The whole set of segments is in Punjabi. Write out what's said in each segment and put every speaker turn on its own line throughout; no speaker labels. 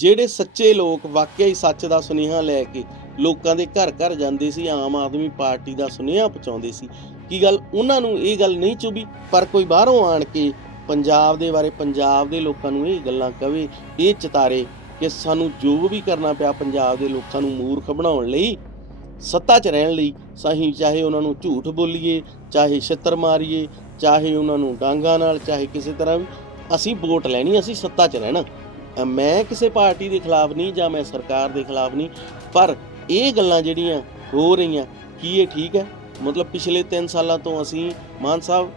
ਜਿਹੜੇ ਸੱਚੇ ਲੋਕ ਵਾਕਿਆ ਹੀ ਸੱਚ ਦਾ ਸੁਨੇਹਾ ਲੈ ਕੇ ਲੋਕਾਂ ਦੇ ਘਰ ਘਰ ਜਾਂਦੇ ਸੀ, ਆਮ ਆਦਮੀ ਪਾਰਟੀ ਦਾ ਸੁਨੇਹਾ ਪਹੁੰਚਾਉਂਦੇ ਸੀ। ਕੀ ਗੱਲ? ਉਹਨਾਂ ਨੂੰ ਇਹ ਗੱਲ ਨਹੀਂ ਚੁਭੀ? ਪਰ ਕੋਈ ਬਾਹਰੋਂ ਆਣ ਕੇ ਪੰਜਾਬ ਦੇ ਬਾਰੇ, ਪੰਜਾਬ ਦੇ ਲੋਕਾਂ ਨੂੰ ਇਹ ਗੱਲਾਂ ਕਵੇ, ਇਹ ਚਿਤਾਰੇ ਕਿ ਸਾਨੂੰ ਜੋ ਵੀ ਕਰਨਾ ਪਿਆ ਪੰਜਾਬ ਦੇ ਲੋਕਾਂ ਨੂੰ ਮੂਰਖ ਬਣਾਉਣ ਲਈ, ਸੱਤਾ 'ਚ ਰਹਿਣ ਲਈ, ਸਹੀ ਚਾਹੇ ਉਹਨਾਂ ਨੂੰ ਝੂਠ ਬੋਲੀਏ, ਚਾਹੇ ਛਿੱਤਰ ਮਾਰੀਏ, ਚਾਹੇ ਉਹਨਾਂ ਨੂੰ ਡਾਂਗਾ ਨਾਲ, ਚਾਹੇ ਕਿਸੇ ਤਰ੍ਹਾਂ ਵੀ, ਅਸੀਂ ਵੋਟ ਲੈਣੀ, ਅਸੀਂ ਸੱਤਾ 'ਚ ਰਹਿਣਾ। ਮੈਂ ਕਿਸੇ ਪਾਰਟੀ ਦੇ ਖਿਲਾਫ ਨਹੀਂ ਜਾਂ ਮੈਂ ਸਰਕਾਰ ਦੇ ਖਿਲਾਫ ਨਹੀਂ, ਪਰ ਇਹ ਗੱਲਾਂ ਜਿਹੜੀਆਂ ਹੋ ਰਹੀਆਂ, ਕੀ ਇਹ ਠੀਕ ਹੈ? ਮਤਲਬ ਪਿਛਲੇ 3 ਸਾਲਾਂ ਤੋਂ ਅਸੀਂ ਮਾਨ ਸਾਹਿਬ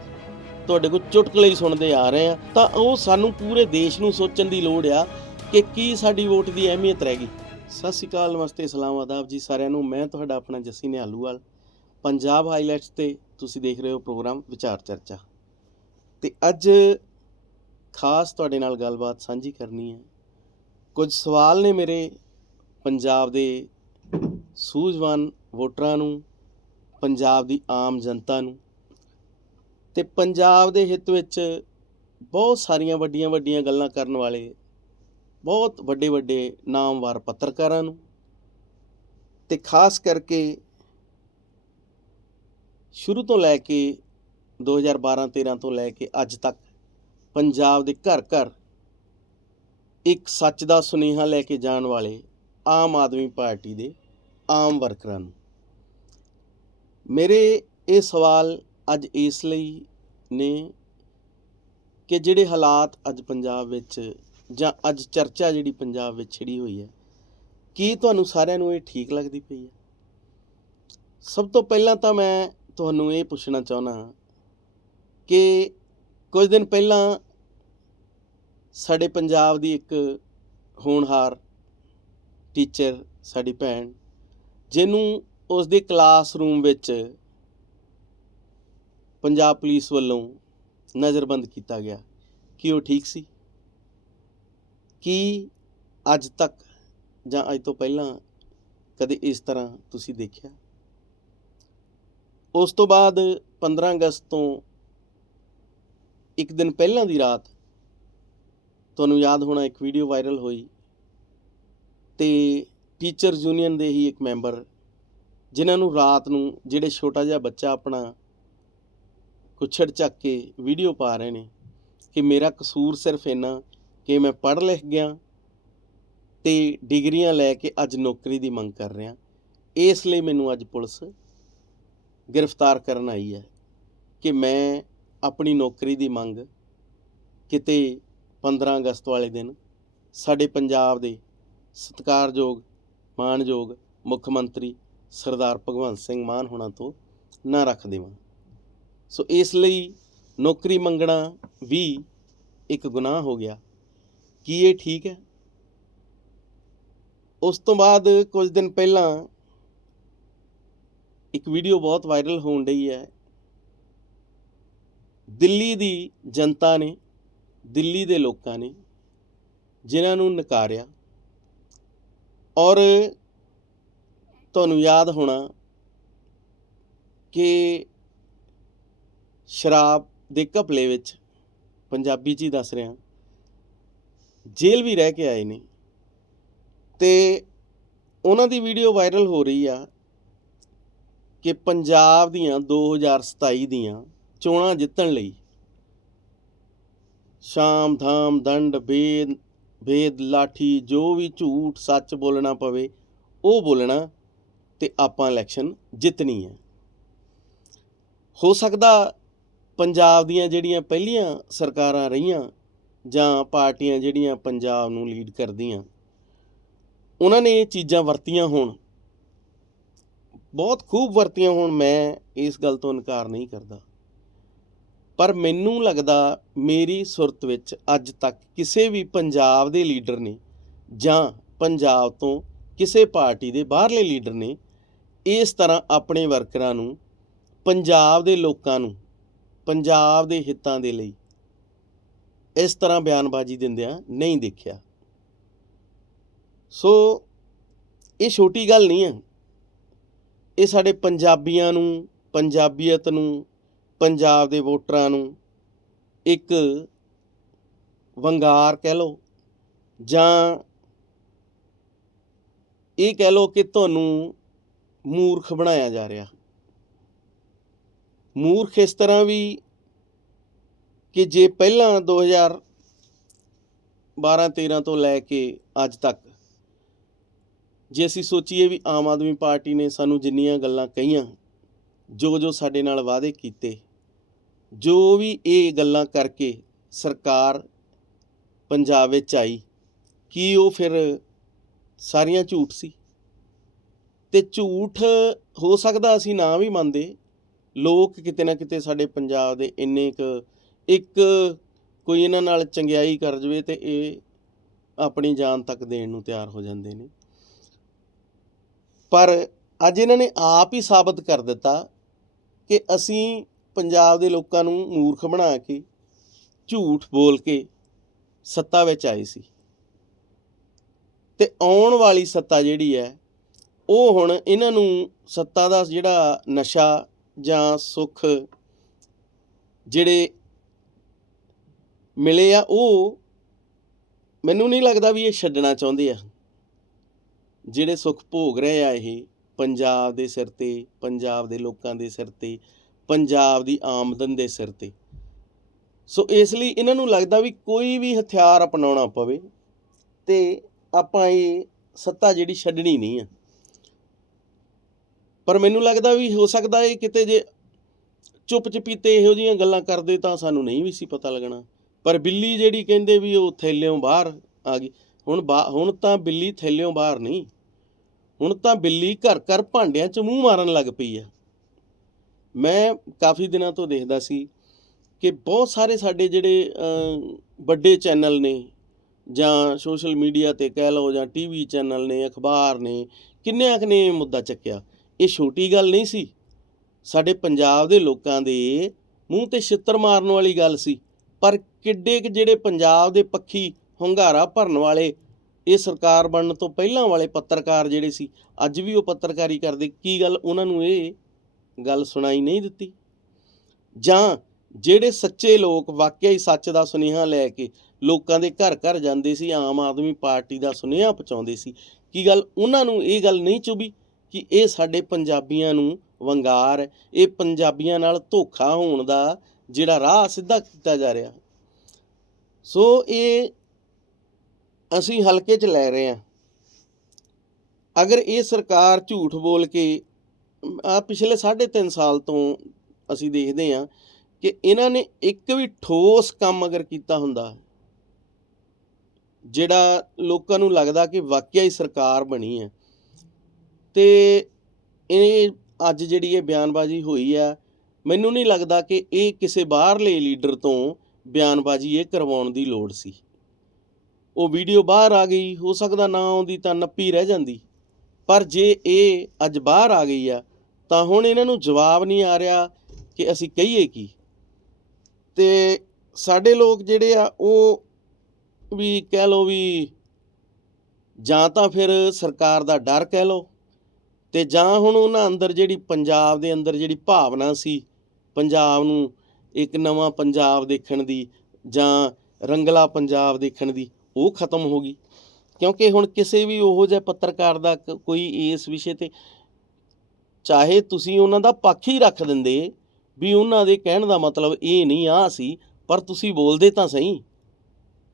ਤੁਹਾਡੇ ਕੋਲ ਚੁਟਕਲੇ ਹੀ ਸੁਣਦੇ ਆ ਰਹੇ ਆ ਤਾਂ ਉਹ ਸਾਨੂੰ ਪੂਰੇ ਦੇਸ਼ ਨੂੰ ਸੋਚਣ ਦੀ ਲੋੜ ਆ ਕਿ ਕੀ ਸਾਡੀ ਵੋਟ ਦੀ ਅਹਿਮੀਅਤ ਰਹਿ ਗਈ। ਸਤਿ ਸ਼੍ਰੀ ਅਕਾਲ, ਨਮਸਤੇ, ਸਲਾਮ ਆਦਾਬ ਜੀ ਸਾਰਿਆਂ ਨੂੰ, ਮੈਂ ਤੁਹਾਡਾ ਆਪਣਾ ਜੱਸੀ ਨਿਹਾਲੂਵਾਲ। ਪੰਜਾਬ ਹਾਈਲਾਈਟਸ ਤੇ ਤੁਸੀਂ ਦੇਖ ਰਹੇ ਹੋ ਪ੍ਰੋਗਰਾਮ ਵਿਚਾਰ ਚਰਚਾ। ਤੇ ਅੱਜ ਖਾਸ ਤੁਹਾਡੇ ਨਾਲ ਗੱਲਬਾਤ ਸਾਂਝੀ ਕਰਨੀ ਹੈ। ਕੁਝ ਸਵਾਲ ਨੇ ਮੇਰੇ ਪੰਜਾਬ ਦੇ ਸੂਝਵਾਨ ਵੋਟਰਾਂ ਨੂੰ, ਪੰਜਾਬ ਦੀ ਆਮ ਜਨਤਾ ਨੂੰ ਤੇ ਪੰਜਾਬ ਦੇ ਹਿੱਤ ਵਿੱਚ ਬਹੁਤ ਸਾਰੀਆਂ ਵੱਡੀਆਂ ਵੱਡੀਆਂ ਗੱਲਾਂ ਕਰਨ ਵਾਲੇ ਬਹੁਤ ਵੱਡੇ ਵੱਡੇ ਨਾਮਵਾਰ ਪੱਤਰਕਾਰਾਂ ਨੂੰ ਤੇ ਖਾਸ ਕਰਕੇ ਸ਼ੁਰੂ ਤੋਂ ਲੈ ਕੇ 2012-13 ਤੋਂ ਲੈ ਕੇ ਅੱਜ ਤੱਕ ਪੰਜਾਬ ਦੇ ਘਰ ਘਰ ਇੱਕ ਸੱਚ ਦਾ ਸੁਨੇਹਾ ਲੈ ਕੇ ਜਾਣ ਵਾਲੇ ਆਮ ਆਦਮੀ ਪਾਰਟੀ ਦੇ ਆਮ ਵਰਕਰਾਂ ਨੂੰ। ਮੇਰੇ ਇਹ ਸਵਾਲ ਅੱਜ ਇਸ ਲਈ ਨੇ ਕਿ ਜਿਹੜੇ ਹਾਲਾਤ ਅੱਜ ਪੰਜਾਬ ਵਿੱਚ ਜਾਂ ਅੱਜ ਚਰਚਾ ਜਿਹੜੀ ਪੰਜਾਬ ਵਿੱਚ ਛਿੜੀ ਹੋਈ ਹੈ, ਕੀ ਤੁਹਾਨੂੰ ਸਾਰਿਆਂ ਨੂੰ ਇਹ ਠੀਕ ਲੱਗਦੀ ਪਈ ਹੈ? ਸਭ ਤੋਂ ਪਹਿਲਾਂ ਤਾਂ ਮੈਂ ਤੁਹਾਨੂੰ ਇਹ ਪੁੱਛਣਾ ਚਾਹੁੰਦਾ ਕਿ ਕੁਝ ਦਿਨ ਪਹਿਲਾਂ ਸਾਡੇ ਪੰਜਾਬ ਦੀ ਇੱਕ ਹੋਣਹਾਰ ਟੀਚਰ ਸਾਡੀ ਭੈਣ, ਜਿਹਨੂੰ ਉਸ ਦੇ ਕਲਾਸਰੂਮ ਵਿੱਚ ਪੰਜਾਬ ਪੁਲਿਸ ਵੱਲੋਂ ਨਜ਼ਰਬੰਦ ਕੀਤਾ ਗਿਆ। ਕਿ ਉਹ ਠੀਕ ਸੀ? ਕੀ ਅੱਜ ਤੱਕ ਜਾਂ ਅੱਜ ਤੋਂ ਪਹਿਲਾਂ ਕਦੇ ਇਸ ਤਰ੍ਹਾਂ ਤੁਸੀਂ ਦੇਖਿਆ? ਉਸ ਤੋਂ ਬਾਅਦ 15 ਅਗਸਤ ਤੋਂ ਇੱਕ ਦਿਨ ਪਹਿਲਾਂ ਦੀ ਰਾਤ ਤੁਹਾਨੂੰ ਯਾਦ ਹੋਣਾ, ਇੱਕ ਵੀਡੀਓ ਵਾਇਰਲ ਹੋਈ ਤੇ ਟੀਚਰਸ ਯੂਨੀਅਨ ਦੇ ਹੀ ਇੱਕ ਮੈਂਬਰ ਜਿਨ੍ਹਾਂ ਨੂੰ ਰਾਤ ਨੂੰ ਜਿਹੜੇ ਛੋਟਾ ਜਿਹਾ ਬੱਚਾ ਆਪਣਾ ਕੁੱਛੜ ਚੱਕ ਕੇ ਵੀਡੀਓ ਪਾ ਰਹੇ ਨੇ ਕਿ ਮੇਰਾ ਕਸੂਰ ਸਿਰਫ ਇੰਨਾ ਕਿ ਮੈਂ ਪੜ੍ਹ ਲਿਖ ਗਿਆ ਤੇ ਡਿਗਰੀਆਂ ਲੈ ਕੇ ਅੱਜ ਨੌਕਰੀ ਦੀ ਮੰਗ ਕਰ ਰਿਹਾ। ਇਸ ਲਈ ਮੈਨੂੰ ਅੱਜ ਪੁਲਿਸ ਗ੍ਰਿਫਤਾਰ ਕਰਨ ਆਈ ਹੈ ਕਿ ਮੈਂ ਆਪਣੀ ਨੌਕਰੀ ਦੀ ਮੰਗ ਕਿਤੇ 15 ਅਗਸਤ ਵਾਲੇ ਦਿਨ ਸਾਡੇ ਪੰਜਾਬ ਦੇ ਸਤਿਕਾਰਯੋਗ, ਮਾਣਯੋਗ ਮੁੱਖ ਮੰਤਰੀ ਸਰਦਾਰ ਭਗਵੰਤ ਸਿੰਘ ਮਾਨ ਹੋਣਾ ਤੋਂ ਨਾ ਰੱਖ ਦੇਵਾਂ। ਸੋ ਇਸ ਲਈ ਨੌਕਰੀ ਮੰਗਣਾ ਵੀ ਇੱਕ ਗੁਨਾਹ ਹੋ ਗਿਆ। ਕੀ ਇਹ ਠੀਕ ਹੈ? ਉਸ ਤੋਂ ਬਾਅਦ ਕੁਝ ਦਿਨ ਪਹਿਲਾਂ ਇੱਕ ਵੀਡੀਓ ਬਹੁਤ ਵਾਇਰਲ ਹੋਣ ਰਹੀ ਹੈ। ਦਿੱਲੀ ਦੀ ਜਨਤਾ ਨੇ ਦਿੱਲੀ ਦੇ ਲੋਕਾਂ ਨੇ ਜਿਨ੍ਹਾਂ ਨੂੰ ਨਕਾਰਿਆ। ਔਰ ਤੁਹਾਨੂੰ ਯਾਦ ਹੋਣਾ ਕਿ ਸ਼ਰਾਬ ਦੇ ਘਪਲੇ ਵਿੱਚ ਪੰਜਾਬੀ 'ਚ ਹੀ ਦੱਸ ਰਿਹਾ ਜੇਲ੍ਹ ਵੀ ਰਹਿ ਕੇ ਆਏ ਨੇ ਤੇ ਉਹਨਾਂ ਦੀ ਵੀਡੀਓ ਵਾਇਰਲ ਹੋ ਰਹੀ ਆ ਕਿ ਪੰਜਾਬ ਦੀਆਂ 2027 ਦੀਆਂ ਚੋਣਾਂ ਜਿੱਤਣ ਲਈ ਸ਼ਾਮ ਧਾਮ, ਦੰਡ ਭੇਦ ਭੇਦ ਲਾਠੀ, ਜੋ ਵੀ ਝੂਠ ਸੱਚ ਬੋਲਣਾ ਪਵੇ, ਉਹ ਬੋਲਣਾ ਤੇ ਆਪਾਂ ਇਲੈਕਸ਼ਨ ਜਿੱਤਣੀ ਹੈ। ਹੋ ਸਕਦਾ ਪੰਜਾਬ ਦੀਆਂ ਜਿਹੜੀਆਂ ਪਹਿਲੀਆਂ ਸਰਕਾਰਾਂ ਰਹੀਆਂ ਜਾਂ ਪਾਰਟੀਆਂ ਜਿਹੜੀਆਂ ਪੰਜਾਬ ਨੂੰ ਲੀਡ ਕਰਦੀਆਂ, ਉਹਨਾਂ ਨੇ ਇਹ ਚੀਜ਼ਾਂ ਵਰਤੀਆਂ ਹੋਣ। ਬਹੁਤ ਖੂਬ ਵਰਤੀਆਂ ਹੋਣ, ਮੈਂ ਇਸ ਗੱਲ ਤੋਂ ਇਨਕਾਰ ਨਹੀਂ ਕਰਦਾ। ਪਰ ਮੈਨੂੰ ਲੱਗਦਾ ਮੇਰੀ ਸੁਰਤ ਵਿੱਚ ਅੱਜ ਤੱਕ ਕਿਸੇ ਵੀ ਪੰਜਾਬ ਦੇ ਲੀਡਰ ਨੇ ਜਾਂ ਪੰਜਾਬ ਤੋਂ ਕਿਸੇ ਪਾਰਟੀ ਦੇ ਬਾਹਰਲੇ ਲੀਡਰ ਨੇ ਇਸ ਤਰ੍ਹਾਂ ਆਪਣੇ ਵਰਕਰਾਂ ਨੂੰ, ਪੰਜਾਬ ਦੇ ਲੋਕਾਂ ਨੂੰ, ਪੰਜਾਬ ਦੇ ਹਿੱਤਾਂ ਦੇ ਲਈ ਇਸ ਤਰ੍ਹਾਂ ਬਿਆਨਬਾਜ਼ੀ ਦਿੰਦਿਆਂ ਨਹੀਂ ਦੇਖਿਆ। ਸੋ ਇਹ ਛੋਟੀ ਗੱਲ ਨਹੀਂ ਹੈ। ਇਹ ਸਾਡੇ ਪੰਜਾਬੀਆਂ ਨੂੰ, ਪੰਜਾਬੀਅਤ ਨੂੰ ਪੰਜਾਬ ਦੇ ਵੋਟਰਾਂ ਨੂੰ ਇੱਕ ਵੰਗਾਰ ਕਹਿ ਲਓ ਜਾਂ ਇਹ ਕਹਿ ਲਓ ਕਿ ਤੁਹਾਨੂੰ ਮੂਰਖ ਬਣਾਇਆ ਜਾ ਰਿਹਾ। ਮੂਰਖ ਇਸ ਤਰ੍ਹਾਂ ਵੀ ਕਿ ਜੇ ਪਹਿਲਾਂ 2012 13 ਤੋਂ ਲੈ ਕੇ ਅੱਜ ਤੱਕ ਜੇ ਅਸੀਂ ਸੋਚੀਏ ਵੀ ਆਮ ਆਦਮੀ ਪਾਰਟੀ ਨੇ ਸਾਨੂੰ ਜਿੰਨੀਆਂ ਗੱਲਾਂ ਕਹੀਆਂ ਜੋ ਜੋ ਸਾਡੇ ਨਾਲ ਵਾਅਦੇ ਕੀਤੇ, ਜੋ ਵੀ ਇਹ ਗੱਲਾਂ ਕਰਕੇ ਸਰਕਾਰ ਪੰਜਾਬ ਵਿੱਚ ਆਈ, ਕੀ ਉਹ ਫਿਰ ਸਾਰੀਆਂ ਝੂਠ ਸੀ? ਤੇ ਝੂਠ ਹੋ ਸਕਦਾ ਅਸੀਂ ਨਾ ਵੀ ਮੰਨਦੇ। ਲੋਕ ਕਿਤੇ ਨਾ ਕਿਤੇ ਸਾਡੇ ਪੰਜਾਬ ਦੇ ਇੰਨੇ ਕੁ, ਇੱਕ ਕੋਈ ਇਹਨਾਂ ਨਾਲ ਚੰਗਿਆਈ ਕਰ ਜਵੇ ਤੇ ਇਹ ਆਪਣੀ ਜਾਨ ਤੱਕ ਦੇਣ ਨੂੰ ਤਿਆਰ ਹੋ ਜਾਂਦੇ ਨੇ। ਪਰ ਅੱਜ ਇਹਨਾਂ ਨੇ ਆਪ ਹੀ ਸਾਬਤ ਕਰ ਦਿੱਤਾ ਕਿ ਅਸੀਂ ਪੰਜਾਬ ਦੇ ਲੋਕਾਂ ਨੂੰ ਮੂਰਖ ਬਣਾ ਕੇ, ਝੂਠ ਬੋਲ ਕੇ ਸੱਤਾ ਵਿੱਚ ਆਏ ਸੀ। ਤੇ ਆਉਣ ਵਾਲੀ ਸੱਤਾ ਜਿਹੜੀ ਹੈ, ਉਹ ਹੁਣ ਇਹਨਾਂ ਨੂੰ ਸੱਤਾ ਦਾ ਜਿਹੜਾ ਨਸ਼ਾ ਜਾਂ ਸੁੱਖ ਜਿਹੜੇ ਮਿਲੇ ਆ, ਉਹ ਮੈਨੂੰ ਨਹੀਂ ਲੱਗਦਾ ਵੀ ਇਹ ਛੱਡਣਾ ਚਾਹੁੰਦੇ ਆ। ਜਿਹੜੇ ਸੁੱਖ ਭੋਗ ਰਹੇ ਆ ਇਹ ਪੰਜਾਬ ਦੇ ਸਿਰ ਤੇ, ਪੰਜਾਬ ਦੇ ਲੋਕਾਂ ਦੇ ਸਿਰ ਤੇ, ਪੰਜਾਬ ਦੀ ਆਮਦਨ ਦੇ ਸਿਰ ਤੇ। ਸੋ ਇਸ ਲਈ ਇਹਨਾਂ ਨੂੰ ਲੱਗਦਾ ਵੀ ਕੋਈ ਵੀ ਹਥਿਆਰ ਅਪਣਾਉਣਾ ਪਵੇ ਤੇ ਆਪਾਂ ਇਹ ਸੱਤਾ ਜਿਹੜੀ ਛੱਡਣੀ ਨਹੀਂ ਆ। ਪਰ ਮੈਨੂੰ ਲੱਗਦਾ ਵੀ ਹੋ ਸਕਦਾ ਇਹ ਕਿਤੇ ਜੇ ਚੁੱਪ ਚਪੀਤੇ ਇਹੋ ਜਿਹੀਆਂ ਗੱਲਾਂ ਕਰਦੇ ਤਾਂ ਸਾਨੂੰ ਨਹੀਂ ਵੀ ਸੀ ਪਤਾ ਲੱਗਣਾ। ਪਰ ਬਿੱਲੀ ਜਿਹੜੀ ਕਹਿੰਦੇ ਵੀ ਉਹ ਥੈਲਿਓਂ ਬਾਹਰ ਆ ਗਈ। ਹੁਣ ਬਾ- ਹੁਣ ਤਾਂ ਬਿੱਲੀ ਥੈਲਿਓਂ ਬਾਹਰ ਨਹੀਂ। ਹੁਣ ਤਾਂ ਬਿੱਲੀ ਘਰ ਘਰ ਭਾਂਡਿਆਂ 'ਚ ਮੂੰਹ ਮਾਰਨ ਲੱਗ ਪਈ ਆ। ਮੈਂ ਕਾਫੀ ਦਿਨਾਂ ਤੋਂ ਦੇਖਦਾ ਸੀ ਕਿ ਬਹੁਤ ਸਾਰੇ ਸਾਡੇ ਜਿਹੜੇ ਵੱਡੇ ਚੈਨਲ ਨੇ ਜਾਂ ਸੋਸ਼ਲ ਮੀਡੀਆ ਤੇ ਕਹਿ ਲਓ ਜਾਂ ਟੀਵੀ ਚੈਨਲ ਨੇ, ਅਖਬਾਰ ਨੇ ਕਿੰਨਿਆਂ ਕੁ ਨੇ ਇਹ ਮੁੱਦਾ ਚੱਕਿਆ। ਇਹ ਛੋਟੀ ਗੱਲ ਨਹੀਂ ਸੀ। ਸਾਡੇ ਪੰਜਾਬ ਦੇ ਲੋਕਾਂ ਦੇ ਮੂੰਹ ਤੇ ਛਿੱਤਰ ਮਾਰਨ ਵਾਲੀ ਗੱਲ ਸੀ। ਪਰ ਕਿੱਡੇ ਕੁ ਜਿਹੜੇ ਪੰਜਾਬ ਦੇ ਪੱਖੀ ਹੁੰਗਾਰਾ ਭਰਨ ਵਾਲੇ ਇਹ ਸਰਕਾਰ ਬਣਨ ਤੋਂ ਪਹਿਲਾਂ ਵਾਲੇ ਪੱਤਰਕਾਰ ਜਿਹੜੇ ਸੀ ਅੱਜ ਵੀ ਉਹ ਪੱਤਰਕਾਰੀ ਕਰਦੇ। ਕੀ ਗੱਲ ਉਹਨਾਂ ਨੂੰ ਇਹ ਗੱਲ ਸੁਣਾਈ ਨਹੀਂ ਦਿੱਤੀ? ਜਾਂ ਜਿਹੜੇ ਸੱਚੇ ਲੋਕ ਵਾਕਿਆ ਹੀ ਸੱਚ ਦਾ ਸੁਨੇਹਾ ਲੈ ਕੇ ਲੋਕਾਂ ਦੇ ਘਰ ਘਰ ਜਾਂਦੇ ਸੀ ਆਮ ਆਦਮੀ ਪਾਰਟੀ ਦਾ ਸੁਨੇਹਾ ਪਹੁੰਚਾਉਂਦੇ ਸੀ ਕੀ ਗੱਲ ਉਹਨਾਂ ਨੂੰ ਇਹ ਗੱਲ ਨਹੀਂ ਚੁਭੀ ਕਿ ਇਹ ਸਾਡੇ ਪੰਜਾਬੀਆਂ ਨੂੰ ਵੰਗਾਰ ਹੈ, ਇਹ ਪੰਜਾਬੀਆਂ ਨਾਲ ਧੋਖਾ ਹੋਣ ਦਾ ਜਿਹੜਾ ਰਾਹ ਸਿੱਧਾ ਕੀਤਾ ਜਾ ਰਿਹਾ। ਸੋ ਇਹ ਅਸੀਂ ਹਲਕੇ 'ਚ ਲੈ ਰਹੇ ਹਾਂ। ਅਗਰ ਇਹ ਸਰਕਾਰ ਝੂਠ ਬੋਲ ਕੇ ਆ ਪਿਛਲੇ 3.5 ਸਾਲ ਤੋਂ ਅਸੀਂ ਦੇਖਦੇ ਹਾਂ ਕਿ ਇਹਨਾਂ ਨੇ ਇੱਕ ਵੀ ਠੋਸ ਕੰਮ ਅਗਰ ਕੀਤਾ ਹੁੰਦਾ, ਜਿਹੜਾ ਲੋਕਾਂ ਨੂੰ ਲੱਗਦਾ ਕਿ ਵਾਕਿਆ ਹੀ ਸਰਕਾਰ ਬਣੀ ਹੈ। ਤੇ ਇਹ ਅੱਜ ਜਿਹੜੀ ਇਹ ਬਿਆਨਬਾਜ਼ੀ ਹੋਈ ਆ, ਮੈਨੂੰ ਨਹੀਂ ਲੱਗਦਾ ਕਿ ਇਹ ਕਿਸੇ ਬਾਹਰਲੇ ਲੀਡਰ ਤੋਂ ਬਿਆਨਬਾਜ਼ੀ ਇਹ ਕਰਵਾਉਣ ਦੀ ਲੋੜ ਸੀ। ਉਹ ਵੀਡੀਓ ਬਾਹਰ ਆ ਗਈ, ਹੋ ਸਕਦਾ ਨਾ ਆਉਂਦੀ ਤਾਂ ਨੱਪੀ ਰਹਿ ਜਾਂਦੀ। ਪਰ ਜੇ ਇਹ ਅੱਜ ਬਾਹਰ ਆ ਗਈ ਆ, ਤਾਂ ਹੁਣ ਇਹਨਾਂ ਨੂੰ ਜਵਾਬ ਨਹੀਂ ਆ ਰਿਹਾ ਕਿ ਅਸੀਂ ਕਹੀਏ ਕੀ। ਤੇ ਸਾਡੇ ਲੋਕ ਜਿਹੜੇ ਆ, ਉਹ ਵੀ ਕਹਿ ਲਓ ਵੀ ਜਾਂ ਤਾਂ ਫਿਰ ਸਰਕਾਰ ਦਾ ਡਰ ਕਹਿ ਲਓ, ਤੇ ਜਾਂ ਹੁਣ ਉਹਨਾਂ ਅੰਦਰ ਜਿਹੜੀ ਪੰਜਾਬ ਦੇ ਅੰਦਰ ਜਿਹੜੀ ਭਾਵਨਾ ਸੀ, ਪੰਜਾਬ ਨੂੰ ਇੱਕ ਨਵਾਂ ਪੰਜਾਬ ਦੇਖਣ ਦੀ ਜਾਂ ਰੰਗਲਾ ਪੰਜਾਬ ਦੇਖਣ ਦੀ ਉਹ ਖਤਮ ਹੋ ਗਈ। ਕਿਉਂਕਿ ਹੁਣ ਕਿਸੇ ਵੀ ਉਹੋ ਜਿਹਾ ਪੱਤਰਕਾਰ ਦਾ ਕੋਈ ਇਸ ਵਿਸ਼ੇ ਤੇ ਚਾਹੇ ਤੁਸੀਂ ਉਹਨਾਂ ਦਾ ਪੱਖ ਹੀ ਰੱਖ ਦਿੰਦੇ ਵੀ ਉਹਨਾਂ ਦੇ ਕਹਿਣ ਦਾ ਮਤਲਬ ਇਹ ਨਹੀਂ ਆ ਸੀ ਪਰ ਤੁਸੀਂ ਬੋਲਦੇ ਤਾਂ ਸਹੀ।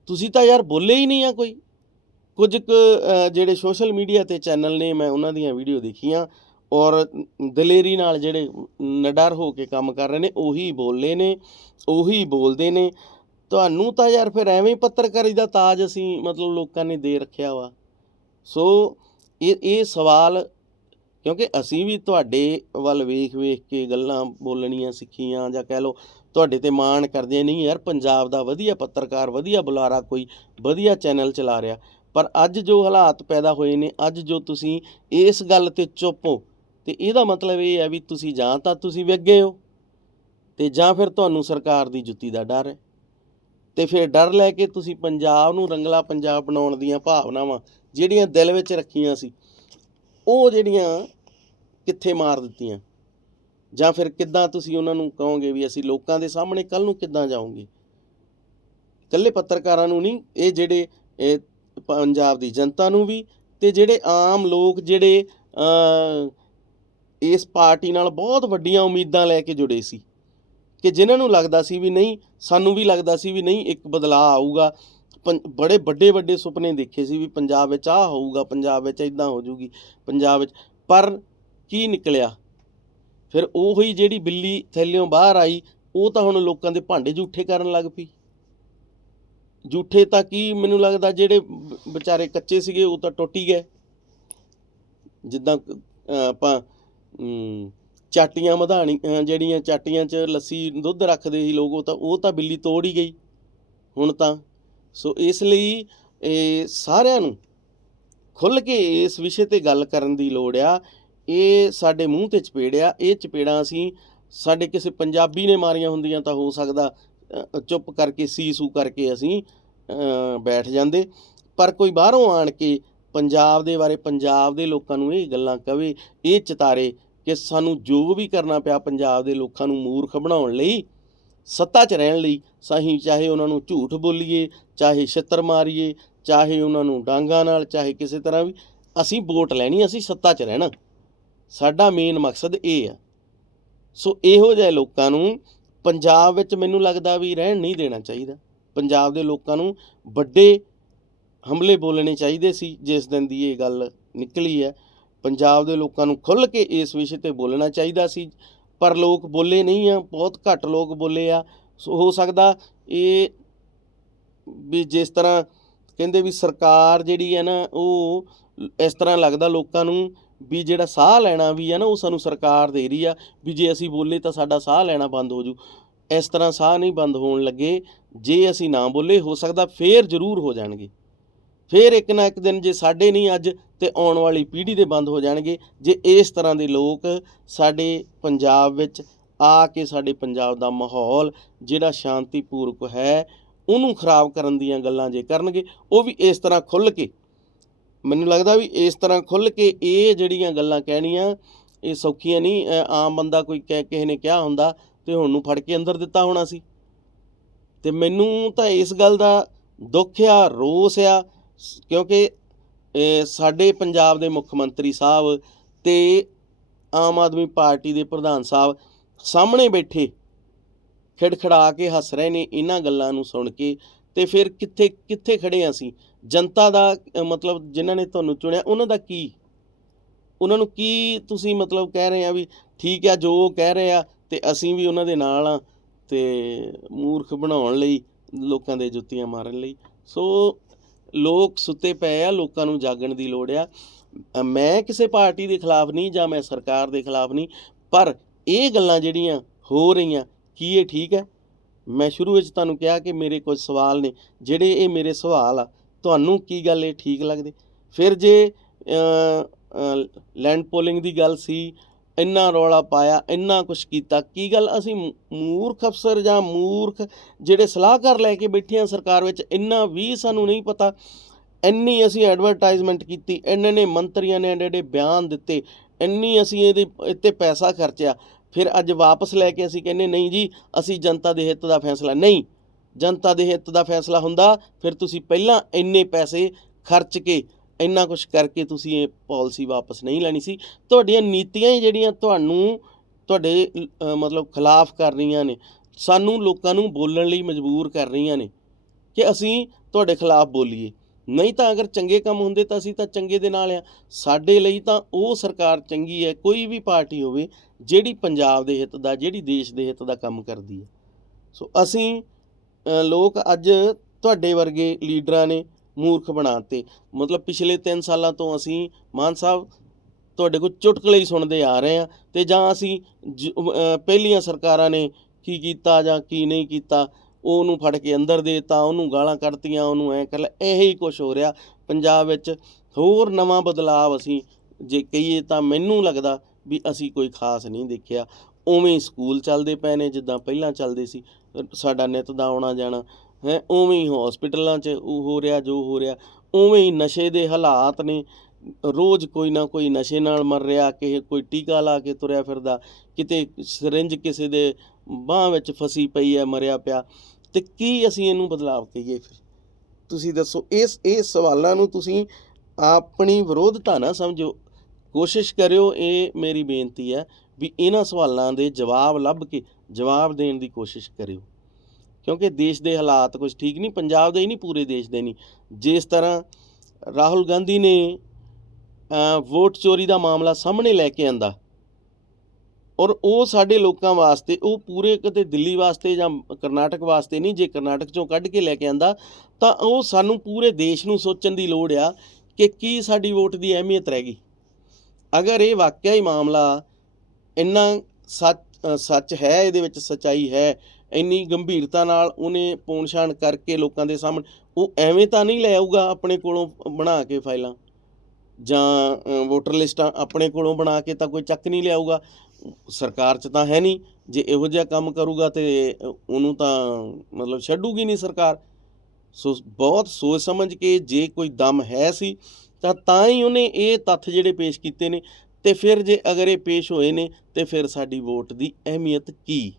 ਤੁਸੀਂ ਤਾਂ ਯਾਰ ਬੋਲੇ ਹੀ ਨਹੀਂ ਆ ਕੋਈ। ਕੁਝ ਕੁ ਜਿਹੜੇ ਸੋਸ਼ਲ ਮੀਡੀਆ ਤੇ ਚੈਨਲ ਨੇ, ਮੈਂ ਉਹਨਾਂ ਦੀਆਂ ਵੀਡੀਓ ਦੇਖੀਆਂ ਔਰ ਦਲੇਰੀ ਨਾਲ ਜਿਹੜੇ ਨਡਰ ਹੋ ਕੇ ਕੰਮ ਕਰ ਰਹੇ ਨੇ, ਉਹੀ ਬੋਲੇ ਨੇ, ਉਹੀ ਬੋਲਦੇ ਨੇ। ਤੁਹਾਨੂੰ ਤਾਂ ਯਾਰ ਫਿਰ ਐਵੇਂ ਪੱਤਰਕਾਰੀ ਦਾ ਤਾਜ ਅਸੀਂ ਮਤਲਬ ਲੋਕਾਂ ਨੇ ਦੇ ਰੱਖਿਆ ਵਾ। ਸੋ ਇਹ ਇਹ ਸਵਾਲ, ਕਿਉਂਕਿ ਅਸੀਂ ਵੀ ਤੁਹਾਡੇ ਵੱਲ ਵੇਖ ਵੇਖ ਕੇ ਗੱਲਾਂ ਬੋਲਣੀਆਂ ਸਿੱਖੀਆਂ ਜਾਂ ਕਹਿ ਲਓ ਤੁਹਾਡੇ ਤੇ ਮਾਣ ਕਰਦੇ ਨਹੀਂ ਯਾਰ, ਪੰਜਾਬ ਦਾ ਵਧੀਆ ਪੱਤਰਕਾਰ, ਵਧੀਆ ਬੁਲਾਰਾ ਕੋਈ ਵਧੀਆ ਚੈਨਲ ਚਲਾ ਰਿਹਾ। ਪਰ ਅੱਜ ਜੋ ਹਾਲਾਤ ਪੈਦਾ ਹੋਏ ਨੇ, ਅੱਜ ਜੋ ਤੁਸੀਂ ਇਸ ਗੱਲ ਤੇ ਚੁੱਪ ਹੋ, ਤੇ ਇਹਦਾ ਮਤਲਬ ਇਹ ਹੈ ਵੀ ਤੁਸੀਂ ਜਾਂ ਤਾਂ ਤੁਸੀਂ ਵਿੱਗੇ ਹੋ, ਤੇ ਜਾਂ ਫਿਰ ਤੁਹਾਨੂੰ ਸਰਕਾਰ ਦੀ ਜੁੱਤੀ ਦਾ ਡਰ ਹੈ। ਤੇ ਫਿਰ ਡਰ ਲੈ ਕੇ ਤੁਸੀਂ ਪੰਜਾਬ ਨੂੰ ਰੰਗਲਾ ਪੰਜਾਬ ਬਣਾਉਣ ਦੀਆਂ ਭਾਵਨਾਵਾਂ ਜਿਹੜੀਆਂ ਦਿਲ ਵਿੱਚ ਰੱਖੀਆਂ ਸੀ, ਉਹ ਜਿਹੜੀਆਂ ਕਿੱਥੇ ਮਾਰ ਦਿੱਤੀਆਂ? ਜਾਂ ਫਿਰ ਕਿੱਦਾਂ ਤੁਸੀਂ ਉਹਨਾਂ ਨੂੰ ਕਹੋਗੇ ਵੀ ਅਸੀਂ ਲੋਕਾਂ ਦੇ ਸਾਹਮਣੇ ਕੱਲ ਨੂੰ ਕਿੱਦਾਂ ਜਾਓਗੇ ਇਕੱਲੇ ਪੱਤਰਕਾਰਾਂ ਨੂੰ ਨਹੀਂ, ਇਹ ਜਿਹੜੇ, ਇਹ ਪੰਜਾਬ ਦੀ ਜਨਤਾ ਨੂੰ ਵੀ ਤੇ ਜਿਹੜੇ ਆਮ ਲੋਕ ਜਿਹੜੇ ਇਸ ਪਾਰਟੀ ਨਾਲ ਬਹੁਤ ਵੱਡੀਆਂ ਉਮੀਦਾਂ ਲੈ ਕੇ ਜੁੜੇ ਸੀ। ਕਿ ਜਿਨ੍ਹਾਂ ਨੂੰ ਲੱਗਦਾ ਸੀ ਵੀ ਨਹੀਂ, ਸਾਨੂੰ ਵੀ ਲੱਗਦਾ ਸੀ ਵੀ ਨਹੀਂ, ਇੱਕ ਬਦਲਾਅ ਆਊਗਾ। ਪੰ- ਬੜੇ ਵੱਡੇ ਵੱਡੇ ਸੁਪਨੇ ਦੇਖੇ ਸੀ ਵੀ ਪੰਜਾਬ ਵਿੱਚ ਆਹ ਹੋਊਗਾ, ਪੰਜਾਬ ਵਿੱਚ ਇਦਾਂ ਹੋ ਜੂਗੀ ਪੰਜਾਬ ਵਿੱਚ। ਪਰ ਕੀ ਨਿਕਲਿਆ? ਫਿਰ ਉਹੀ ਜਿਹੜੀ ਬਿੱਲੀ ਥੈਲਿਓਂ ਬਾਹਰ ਆਈ, ਉਹ ਤਾਂ ਹੁਣ ਲੋਕਾਂ ਦੇ ਭਾਂਡੇ ਝੂਠੇ ਕਰਨ ਲੱਗ ਪਈ। ਝੂਠੇ ਤਾਂ ਕੀ ਮੈਨੂੰ ਲੱਗਦਾ ਜਿਹੜੇ ਵਿਚਾਰੇ ਕੱਚੇ ਸੀਗੇ, ਉਹ ਤਾਂ ਟੁੱਟ ਹੀ ਗਏ। ਜਿੱਦਾਂ ਆਪਾਂ ਚਾਟੀਆਂ ਮਧਾਣੀ ਜਿਹੜੀਆਂ ਚਾਟੀਆਂ 'ਚ ਲੱਸੀ ਦੁੱਧ ਰੱਖਦੇ ਸੀ ਲੋਕ, ਉਹ ਤਾਂ ਉਹ ਤਾਂ ਬਿੱਲੀ ਤੋੜ ਹੀ ਗਈ। ਹੁਣ ਤਾਂ, ਸੋ ਇਸ ਲਈ ਇਹ ਸਾਰਿਆਂ ਨੂੰ ਖੁੱਲ ਕੇ ਇਸ ਵਿਸ਼ੇ ਤੇ ਗੱਲ ਕਰਨ ਦੀ ਲੋੜ ਆ। ਇਹ ਸਾਡੇ ਮੂੰਹ ਤੇ ਚਪੇੜਿਆ, ਇਹ ਚਪੇੜਾਂ ਅਸੀਂ ਸਾਡੇ ਕਿਸੇ ਪੰਜਾਬੀ ਨੇ ਮਾਰੀਆਂ ਹੁੰਦੀਆਂ ਤਾਂ ਹੋ ਸਕਦਾ ਚੁੱਪ ਕਰਕੇ ਸੀ ਸੂ ਕਰਕੇ ਅਸੀਂ ਬੈਠ ਜਾਂਦੇ। ਪਰ ਕੋਈ ਬਾਹਰੋਂ ਆਣ ਕੇ ਪੰਜਾਬ ਦੇ ਬਾਰੇ, ਪੰਜਾਬ ਦੇ ਲੋਕਾਂ ਨੂੰ ਇਹ ਗੱਲਾਂ ਕਵੇ, ਇਹ ਚਿਤਾਰੇ ਕਿ ਸਾਨੂੰ ਜੋ ਵੀ ਕਰਨਾ ਪਿਆ ਪੰਜਾਬ ਦੇ ਲੋਕਾਂ ਨੂੰ ਮੂਰਖ ਬਣਾਉਣ ਲਈ, ਸੱਤਾ 'ਚ ਰਹਿਣ ਲਈ, ਸਹੀ ਚਾਹੇ ਉਹਨਾਂ ਨੂੰ ਝੂਠ ਬੋਲੀਏ, ਚਾਹੇ ਛਿੱਤਰ ਮਾਰੀਏ, ਚਾਹੇ ਉਹਨਾਂ ਨੂੰ ਡਾਂਗਾ ਨਾਲ, ਚਾਹੇ ਕਿਸੇ ਤਰ੍ਹਾਂ ਵੀ, ਅਸੀਂ ਵੋਟ ਲੈਣੀ, ਅਸੀਂ ਸੱਤਾ 'ਚ ਰਹਿਣਾ। ਸਾਡਾ ਮੇਨ ਮਕਸਦ ਇਹ ਆ। ਸੋ ਇਹੋ ਜਿਹੇ ਲੋਕਾਂ ਨੂੰ ਪੰਜਾਬ ਵਿੱਚ ਮੈਨੂੰ ਲੱਗਦਾ ਵੀ ਰਹਿਣ ਨਹੀਂ ਦੇਣਾ ਚਾਹੀਦਾ। ਪੰਜਾਬ ਦੇ ਲੋਕਾਂ ਨੂੰ ਵੱਡੇ ਹਮਲੇ ਬੋਲਣੇ ਚਾਹੀਦੇ ਸੀ, ਜਿਸ ਦਿਨ ਦੀ ਇਹ ਗੱਲ ਨਿਕਲੀ ਹੈ। ਪੰਜਾਬ ਦੇ ਲੋਕਾਂ ਨੂੰ ਖੁੱਲ੍ਹ ਕੇ ਇਸ ਵਿਸ਼ੇ ਤੇ ਬੋਲਣਾ ਚਾਹੀਦਾ ਸੀ। ਪਰ ਲੋਕ ਬੋਲੇ ਨਹੀਂ ਆ, ਬਹੁਤ ਘੱਟ ਲੋਕ ਬੋਲੇ ਆ। ਸੋ ਹੋ ਸਕਦਾ ਇਹ ਵੀ ਜਿਸ ਤਰ੍ਹਾਂ ਕਹਿੰਦੇ ਵੀ ਸਰਕਾਰ ਜਿਹੜੀ ਹੈ ਨਾ, ਉਹ ਇਸ ਤਰ੍ਹਾਂ ਲੱਗਦਾ ਲੋਕਾਂ ਨੂੰ ਵੀ ਜਿਹੜਾ ਸਾਹ ਲੈਣਾ ਵੀ ਹੈ ਨਾ, ਉਹ ਸਾਨੂੰ ਸਰਕਾਰ ਦੇ ਰਹੀ ਆ। ਵੀ ਜੇ ਅਸੀਂ ਬੋਲੇ ਤਾਂ ਸਾਡਾ ਸਾਹ ਲੈਣਾ ਬੰਦ ਹੋ ਜੂ। ਇਸ ਤਰ੍ਹਾਂ ਸਾਹ ਨਹੀਂ ਬੰਦ ਹੋਣ ਲੱਗੇ। ਜੇ ਅਸੀਂ ਨਾ ਬੋਲੇ, ਹੋ ਸਕਦਾ ਫੇਰ ਜ਼ਰੂਰ ਹੋ ਜਾਣਗੇ। ਫਿਰ ਇੱਕ ਨਾ ਇੱਕ ਦਿਨ ਜੇ ਸਾਡੇ ਨਹੀਂ ਅੱਜ ਤੇ ਆਉਣ ਵਾਲੀ ਪੀੜ੍ਹੀ ਦੇ ਬੰਦ ਹੋ ਜਾਣਗੇ। ਜੇ ਇਸ ਤਰ੍ਹਾਂ ਦੇ ਲੋਕ ਸਾਡੇ ਪੰਜਾਬ ਵਿੱਚ ਆ ਕੇ ਸਾਡੇ ਪੰਜਾਬ ਦਾ ਮਾਹੌਲ, ਜਿਹੜਾ ਸ਼ਾਂਤੀਪੂਰਕ ਹੈ, ਉਹਨੂੰ ਖਰਾਬ ਕਰਨ ਦੀਆਂ ਗੱਲਾਂ ਜੇ ਕਰਨਗੇ, ਉਹ ਵੀ ਇਸ ਤਰ੍ਹਾਂ ਖੁੱਲ੍ਹ ਕੇ। ਮੈਨੂੰ ਲੱਗਦਾ ਵੀ ਇਸ ਤਰ੍ਹਾਂ ਖੁੱਲ੍ਹ ਕੇ ਇਹ ਜਿਹੜੀਆਂ ਗੱਲਾਂ ਕਹਿਣੀਆਂ, ਇਹ ਸੌਖੀਆਂ ਨਹੀਂ ਆਮ ਬੰਦਾ ਕੋਈ ਕਹਿ, ਕਿਸੇ ਨੇ ਕਿਹਾ ਹੁੰਦਾ ਤੇ ਹੁਣ ਨੂੰ ਫੜ ਕੇ ਅੰਦਰ ਦਿੱਤਾ ਹੋਣਾ ਸੀ। ਤੇ ਮੈਨੂੰ ਤਾਂ ਇਸ ਗੱਲ ਦਾ ਦੁੱਖ ਆ, ਰੋਸ ਆ ਕਿਉਂਕਿ ਸਾਡੇ ਪੰਜਾਬ ਦੇ ਮੁੱਖ ਮੰਤਰੀ ਸਾਹਿਬ ਤੇ ਆਮ ਆਦਮੀ ਪਾਰਟੀ ਦੇ ਪ੍ਰਧਾਨ ਸਾਹਿਬ ਸਾਹਮਣੇ ਬੈਠੇ, ਖਿੜਖੜਾ ਕੇ ਹੱਸ ਰਹੇ ਨੇ ਇਹਨਾਂ ਗੱਲਾਂ ਨੂੰ ਸੁਣ ਕੇ ਤੇ ਫਿਰ ਕਿੱਥੇ ਕਿੱਥੇ ਖੜੇ ਹਾਂ ਅਸੀਂ? ਜਨਤਾ ਦਾ ਮਤਲਬ ਜਿਨ੍ਹਾਂ ਨੇ ਤੁਹਾਨੂੰ ਚੁਣਿਆ, ਉਹਨਾਂ ਦਾ ਕੀ? ਉਹਨਾਂ ਨੂੰ ਕੀ ਤੁਸੀਂ ਮਤਲਬ ਕਹਿ ਰਹੇ ਆ ਵੀ ਠੀਕ ਆ, ਜੋ ਉਹ ਕਹਿ ਰਹੇ ਆ ਤੇ ਅਸੀਂ ਵੀ ਉਹਨਾਂ ਦੇ ਨਾਲ ਆ ਤੇ ਮੂਰਖ ਬਣਾਉਣ ਲਈ, ਲੋਕਾਂ ਦੇ ਜੁੱਤੀਆਂ ਮਾਰਨ ਲਈ। ਸੋ ਲੋਕ ਸੁੱਤੇ ਪਏ ਆ, ਲੋਕਾਂ ਨੂੰ ਜਾਗਣ ਦੀ ਲੋੜ ਆ। ਮੈਂ ਕਿਸੇ ਪਾਰਟੀ ਦੇ ਖਿਲਾਫ ਨਹੀਂ ਜਾਂ ਮੈਂ ਸਰਕਾਰ ਦੇ ਖਿਲਾਫ ਨਹੀਂ, ਪਰ ਇਹ ਗੱਲਾਂ ਜਿਹੜੀਆਂ ਹੋ ਰਹੀਆਂ, ਕੀ ਇਹ ਠੀਕ ਹੈ? ਮੈਂ ਸ਼ੁਰੂ ਵਿੱਚ ਤੁਹਾਨੂੰ ਕਿਹਾ ਕਿ ਮੇਰੇ ਕੁਝ ਸਵਾਲ ਨੇ, ਜਿਹੜੇ ਇਹ ਮੇਰੇ ਸਵਾਲ ਆ, ਤੁਹਾਨੂੰ ਕੀ ਗੱਲ ਇਹ ਠੀਕ ਲੱਗਦੇ? ਫਿਰ ਜੇ ਲੈਂਡ ਪੋਲਿੰਗ ਦੀ ਗੱਲ ਸੀ ਇੰਨਾ ਰੌਲਾ ਪਾਇਆ, ਇੰਨਾ ਕੁਝ ਕੀਤਾ। ਕੀ ਗੱਲ ਅਸੀਂ ਮੂਰਖ ਅਫਸਰ ਜਾਂ ਮੂਰਖ ਜਿਹੜੇ ਸਲਾਹਕਾਰ ਲੈ ਕੇ ਬੈਠੇ ਆ ਸਰਕਾਰ ਵਿੱਚ, ਇੰਨਾ ਵੀ ਸਾਨੂੰ ਨਹੀਂ ਪਤਾ। ਇੰਨੀ ਅਸੀਂ ਐਡਵਰਟਾਈਜ਼ਮੈਂਟ ਕੀਤੀ, ਇੰਨੇ ਨੇ ਮੰਤਰੀਆਂ ਨੇ ਐਡੇ ਐਡੇ ਬਿਆਨ ਦਿੱਤੇ, ਇੰਨੀ ਅਸੀਂ ਇਹਦੇ ਇੱਤੇ ਪੈਸਾ ਖਰਚਿਆ। ਫਿਰ ਅੱਜ ਵਾਪਸ ਲੈ ਕੇ ਅਸੀਂ ਕਹਿੰਨੇ ਨਹੀਂ ਜੀ, ਅਸੀਂ ਜਨਤਾ ਦੇ ਹਿੱਤ ਦਾ ਫੈਸਲਾ ਨਹੀਂ, ਜਨਤਾ ਦੇ ਹਿੱਤ ਦਾ ਫੈਸਲਾ ਹੁੰਦਾ, ਫਿਰ ਤੁਸੀਂ ਪਹਿਲਾਂ ਇੰਨੇ ਪੈਸੇ ਖਰਚ ਕੇ ਇੰਨਾ ਕੁਝ ਕਰਕੇ ਤੁਸੀਂ ਇਹ ਪਾਲਿਸੀ ਵਾਪਸ ਨਹੀਂ ਲੈਣੀ ਸੀ। ਤੁਹਾਡੀਆਂ ਨੀਤੀਆਂ ਹੀ ਜਿਹੜੀਆਂ ਤੁਹਾਨੂੰ ਤੁਹਾਡੇ ਮਤਲਬ ਖਿਲਾਫ ਕਰ ਰਹੀਆਂ ਨੇ। ਸਾਨੂੰ ਲੋਕਾਂ ਨੂੰ ਬੋਲਣ ਲਈ ਮਜਬੂਰ ਕਰ ਰਹੀਆਂ ਨੇ ਕਿ ਅਸੀਂ ਤੁਹਾਡੇ ਖਿਲਾਫ ਬੋਲੀਏ। ਨਹੀਂ ਤਾਂ ਅਗਰ ਚੰਗੇ ਕੰਮ ਹੁੰਦੇ ਤਾਂ ਅਸੀਂ ਤਾਂ ਚੰਗੇ ਦੇ ਨਾਲ ਆ। ਸਾਡੇ ਲਈ ਤਾਂ ਉਹ ਸਰਕਾਰ ਚੰਗੀ ਹੈ, ਕੋਈ ਵੀ ਪਾਰਟੀ ਹੋਵੇ, ਜਿਹੜੀ ਪੰਜਾਬ ਦੇ ਹਿੱਤ ਦਾ, ਜਿਹੜੀ ਦੇਸ਼ ਦੇ ਹਿੱਤ ਦਾ ਕੰਮ ਕਰਦੀ ਹੈ। ਸੋ ਅਸੀਂ ਲੋਕ ਅੱਜ ਤੁਹਾਡੇ ਵਰਗੇ ਲੀਡਰਾਂ ਨੇ ਮੂਰਖ ਬਣਾਤੇ ਮਤਲਬ ਪਿਛਲੇ 3 ਸਾਲਾਂ ਤੋਂ ਅਸੀਂ ਮਾਨ ਸਾਹਿਬ ਤੁਹਾਡੇ ਕੋਲ ਚੁਟਕਲੇ ਹੀ ਸੁਣਦੇ ਆ ਰਹੇ ਆ ਤੇ ਜਾਂ ਅਸੀਂ ਜ- ਪਹਿਲੀਆਂ ਸਰਕਾਰਾਂ ਨੇ ਕੀ ਕੀਤਾ ਜਾਂ ਕੀ ਨਹੀਂ ਕੀਤਾ, ਉਹਨੂੰ ਫੜ ਕੇ ਅੰਦਰ ਦੇਤਾ, ਉਹਨੂੰ ਗਾਲਾਂ ਕੱਢਤੀਆਂ, ਉਹਨੂੰ ਐ ਕਰ ਲਿਆ, ਇਹੀ ਹੀ ਕੁਝ ਹੋ ਰਿਹਾ। ਪੰਜਾਬ ਵਿੱਚ ਹੋਰ ਨਵਾਂ ਬਦਲਾਅ ਅਸੀਂ ਜੇ ਕਹੀਏ ਤਾਂ ਮੈਨੂੰ ਲੱਗਦਾ ਵੀ ਅਸੀਂ ਕੋਈ ਖਾਸ ਨਹੀਂ ਦੇਖਿਆ। ਉਵੇਂ ਸਕੂਲ ਚੱਲਦੇ ਪਏ ਨੇ, ਜਿੱਦਾਂ ਪਹਿਲਾਂ ਚੱਲਦੇ ਸੀ। ਸਾਡਾ ਨਿਤ ਦਾ ਆਉਣਾ ਜਾਣਾ ਹੈ, ਉਵੇਂ ਹੀ ਹਸਪੀਟਲਾਂ 'ਚ ਉਹ ਹੋ ਰਿਹਾ, ਜੋ ਹੋ ਰਿਹਾ, ਉਵੇਂ ਹੀ ਨਸ਼ੇ ਦੇ ਹਾਲਾਤ ਨੇ। ਰੋਜ਼ ਕੋਈ ਨਾ ਕੋਈ ਨਸ਼ੇ ਨਾਲ ਮਰ ਰਿਹਾ, ਕਿਸੇ ਕੋਈ ਟੀਕਾ ਲਾ ਕੇ ਤੁਰਿਆ ਫਿਰਦਾ, ਕਿਤੇ ਸਿਰਿੰਜ ਕਿਸੇ ਦੇ ਬਾਹ ਵਿੱਚ ਫਸੀ ਪਈ ਹੈ, ਮਰਿਆ ਪਿਆ। ਤੇ ਕੀ ਅਸੀਂ ਇਹਨੂੰ ਬਦਲਾਵ ਕਹੀਏ ਫਿਰ? ਤੁਸੀਂ ਦੱਸੋ, ਇਸ ਇਹ ਸਵਾਲਾਂ ਨੂੰ ਤੁਸੀਂ ਆਪਣੀ ਵਿਰੋਧਤਾ ਨਾ ਸਮਝੋ। ਕੋਸ਼ਿਸ਼ ਕਰਿਓ, ਇਹ ਮੇਰੀ ਬੇਨਤੀ ਹੈ ਵੀ ਇਹਨਾਂ ਸਵਾਲਾਂ ਦੇ ਜਵਾਬ ਲੱਭ ਕੇ ਜਵਾਬ ਦੇਣ ਦੀ ਕੋਸ਼ਿਸ਼ ਕਰਿਓ। ਕਿਉਂਕਿ ਦੇਸ਼ ਦੇ ਹਾਲਾਤ ਕੁਝ ਠੀਕ ਨਹੀਂ, ਪੰਜਾਬ ਦੇ ਹੀ ਨਹੀਂ, ਪੂਰੇ ਦੇਸ਼ ਦੇ ਨਹੀਂ। ਜਿਸ ਤਰ੍ਹਾਂ ਰਾਹੁਲ ਗਾਂਧੀ ਨੇ ਵੋਟ ਚੋਰੀ ਦਾ ਮਾਮਲਾ ਸਾਹਮਣੇ ਲੈ ਕੇ ਆਂਦਾ, ਔਰ ਉਹ ਸਾਡੇ ਲੋਕਾਂ ਵਾਸਤੇ, ਉਹ ਪੂਰੇ ਕਿਤੇ ਦਿੱਲੀ ਵਾਸਤੇ ਜਾਂ ਕਰਨਾਟਕ ਵਾਸਤੇ ਨਹੀਂ, ਜੇ ਕਰਨਾਟਕ ਚੋਂ ਕੱਢ ਕੇ ਲੈ ਕੇ ਆਂਦਾ, ਤਾਂ ਉਹ ਸਾਨੂੰ ਪੂਰੇ ਦੇਸ਼ ਨੂੰ ਸੋਚਣ ਦੀ ਲੋੜ ਆ ਕਿ ਕੀ ਸਾਡੀ ਵੋਟ ਦੀ ਅਹਿਮੀਅਤ ਰਹਿ ਗਈ। ਅਗਰ ਇਹ ਵਾਕਿਆ ਹੀ ਮਾਮਲਾ ਇੰਨਾ ਸੱਚ ਸੱਚ ਹੈ, ਇਹਦੇ ਵਿੱਚ ਸਚਾਈ ਹੈ। ਇੰਨੀ ਗੰਭੀਰਤਾ ਨਾਲ ਉਹਨੇ ਪੂਣਛਾਣ ਕਰਕੇ ਲੋਕਾਂ ਦੇ ਸਾਹਮਣੇ, ਉਹ ਐਵੇਂ ਤਾਂ ਨਹੀਂ ਲੈ ਆਊਗਾ ਆਪਣੇ ਕੋਲੋਂ ਬਣਾ ਕੇ ਫਾਈਲਾਂ? ਜਾਂ ਵੋਟਰ ਲਿਸਟਾਂ ਆਪਣੇ ਕੋਲੋਂ ਬਣਾ ਕੇ ਤਾਂ ਕੋਈ ਚੱਕ ਨਹੀਂ ਲਿਆਊਗਾ? ਸਰਕਾਰ 'ਚ ਤਾਂ ਹੈ ਨਹੀਂ। ਜੇ ਇਹੋ ਜਿਹਾ ਕੰਮ ਕਰੂਗਾ ਤੇ ਉਹਨੂੰ ਤਾਂ ਮਤਲਬ ਛੱਡੂਗੀ ਨਹੀਂ ਸਰਕਾਰ। ਸੋ, ਬਹੁਤ ਸੋਚ ਸਮਝ ਕੇ ਜੇ ਕੋਈ ਦਮ ਹੈ ਸੀ, ਤਾਂ ਤਾਂ ਹੀ ਉਹਨੇ ਇਹ ਤੱਥ ਜਿਹੜੇ ਪੇਸ਼ ਕੀਤੇ ਨੇ ਤੇ ਫਿਰ ਜੇ ਅਗਰ ਇਹ ਪੇਸ਼ ਹੋਏ ਨੇ, ਤੇ ਫਿਰ ਸਾਡੀ ਵੋਟ ਦੀ ਅਹਿਮੀਅਤ ਕੀ?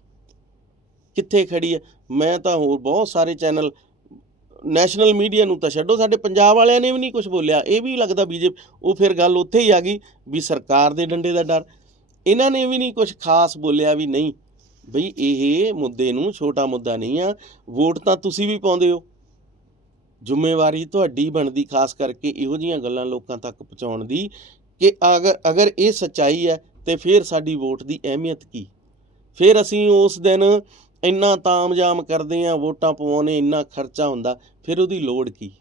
ਕਿੱਥੇ ਖੜੀ ਹੈ? ਮੈਂ ਤਾਂ ਹੋਰ ਬਹੁਤ ਸਾਰੇ ਚੈਨਲ, ਨੈਸ਼ਨਲ ਮੀਡੀਆ ਨੂੰ ਤਾਂ ਛੱਡੋ, ਸਾਡੇ ਪੰਜਾਬ ਵਾਲਿਆਂ ਨੇ ਵੀ ਨਹੀਂ ਕੁਝ ਬੋਲਿਆ। ਇਹ ਵੀ ਲੱਗਦਾ ਬੀਜੇਪੀ, ਉਹ ਫਿਰ ਗੱਲ ਉੱਥੇ ਹੀ ਆ ਗਈ ਵੀ ਸਰਕਾਰ ਦੇ ਡੰਡੇ ਦਾ ਡਰ। ਇਹਨਾਂ ਨੇ ਵੀ ਨਹੀਂ ਕੁਝ ਖਾਸ ਬੋਲਿਆ ਵੀ ਨਹੀਂ। ਬਈ ਇਹ ਮੁੱਦੇ ਨੂੰ ਛੋਟਾ ਮੁੱਦਾ ਨਹੀਂ ਆ। ਵੋਟ ਤਾਂ ਤੁਸੀਂ ਵੀ ਪਾਉਂਦੇ ਹੋ। ਜ਼ਿੰਮੇਵਾਰੀ ਤੁਹਾਡੀ ਬਣਦੀ, ਖਾਸ ਕਰਕੇ ਇਹੋ ਜੀਆਂ ਗੱਲਾਂ ਲੋਕਾਂ ਤੱਕ ਪਹੁੰਚਾਉਣ ਦੀ। ਕਿ ਅਗਰ ਅਗਰ ਇਹ ਸੱਚਾਈ ਹੈ, ਤੇ ਫਿਰ ਸਾਡੀ ਵੋਟ ਦੀ ਅਹਿਮੀਅਤ ਕੀ? ਫਿਰ ਅਸੀਂ ਉਸ ਦਿਨ ਇੰਨਾ ਤਾਮਜਾਮ ਕਰਦੇ ਆ ਵੋਟਾਂ ਪਵਾਉਣੇ ਇੰਨਾ ਖਰਚਾ ਹੁੰਦਾ, ਫਿਰ ਉਹਦੀ ਲੋੜ ਕੀ?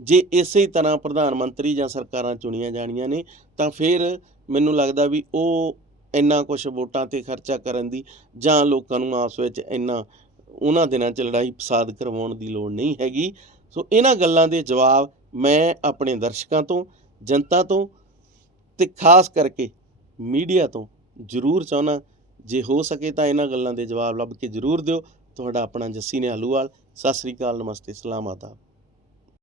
ਜੇ ਇਸੇ ਤਰ੍ਹਾਂ ਪ੍ਰਧਾਨ ਮੰਤਰੀ ਜਾਂ ਸਰਕਾਰਾਂ ਚੁਣੀਆਂ ਜਾਣੀਆਂ ਨੇ, ਤਾਂ ਫਿਰ ਮੈਨੂੰ ਲੱਗਦਾ ਵੀ ਉਹ ਇੰਨਾ ਕੁਝ ਵੋਟਾਂ ਤੇ ਖਰਚਾ ਕਰਨ ਦੀ ਜਾਂ ਲੋਕਾਂ ਨੂੰ ਆਪਸ ਵਿੱਚ ਇੰਨਾ, ਉਹਨਾਂ ਦਿਨਾਂ 'ਚ ਲੜਾਈ ਫਸਾਦ ਕਰਵਾਉਣ ਦੀ ਲੋੜ ਨਹੀਂ ਹੈਗੀ। ਸੋ ਇਹਨਾਂ ਗੱਲਾਂ ਦੇ ਜਵਾਬ ਮੈਂ ਆਪਣੇ ਦਰਸ਼ਕਾਂ ਤੋਂ, ਜਨਤਾ ਤੋਂ ਤੇ ਖਾਸ ਕਰਕੇ ਮੀਡੀਆ ਤੋਂ ਜ਼ਰੂਰ ਚਾਹੁੰਦਾ, ਜੇ ਹੋ ਸਕੇ ਤਾਂ ਇਹਨਾਂ ਗੱਲਾਂ ਦੇ ਜਵਾਬ ਲੱਭ ਕੇ ਜ਼ਰੂਰ ਦਿਓ। ਤੁਹਾਡਾ ਆਪਣਾ ਜੱਸੀ ਨੇ ਹਲੂਵਾਲ ਸਤਿ ਸ੍ਰੀ ਅਕਾਲ, ਨਮਸਤੇ, ਸਲਾਮ ਆਦਾਬ।